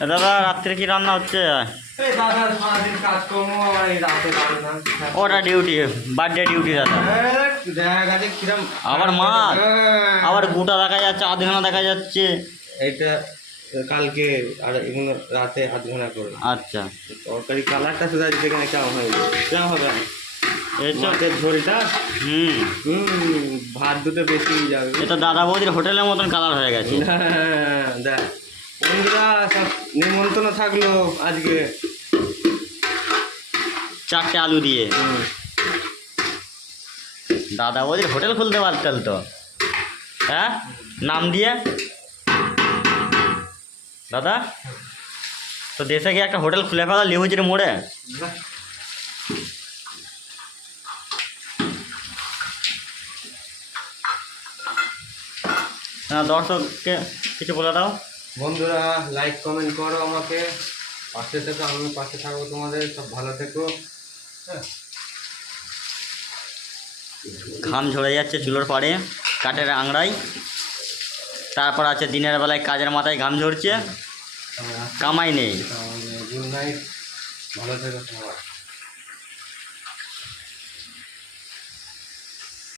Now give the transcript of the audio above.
দাদা রাত্রে কি রান্না হচ্ছে? এই দাদা সারাদিন কাজকর্ম, আবার এই রাতে রান্না। ওটা ডিউটি, বার্থডে ডিউটি দাদা। দেখা গেছে কিরম আবার মাছ, আবার গোটা দেখা যাচ্ছে, আধখানা দেখা যাচ্ছে। এইটা কালকে, আর এগুলো রাতে আধখানা করে। আচ্ছা, তরকারি কালারটা শুধু যেখানে কেমন হয়ে যাবে, কেমন হবে এই তো। মাছের ঝোলটা। হুম, ভাত দুটো বেশি যাবে। এটা দাদা বৌদির হোটেলের মতন কালার হয়ে গেছে। দেখ বন্ধুরা, সব নিমন্ত্রণ থাকলো আজকে। 4টে আলু দিয়ে দাদা বৌদির হোটেল খুলতে পারতেন তো, হ্যাঁ, নাম দিয়ে। দাদা তো দেশে গিয়ে একটা হোটেল খুলে ফেলা লিহুজির মোড়ে। হ্যাঁ, দর্শককে কিছু বলে দাও। বন্ধুরা লাইক কমেন্ট করো, আমাকে পাশে থেকো, আমি পাশে থাকবো তোমাদের। সব ভালো থেকো। হ্যাঁ, ঘাম ঝরে যাচ্ছে চুলোর পাড়ে, কাঠের আংড়ায়। তারপর আছে দিনের বেলায় কাজের মাথায় ঘাম ঝরছে, কামাই নেই। গুড নাইট, ভালো থেকো সবাই।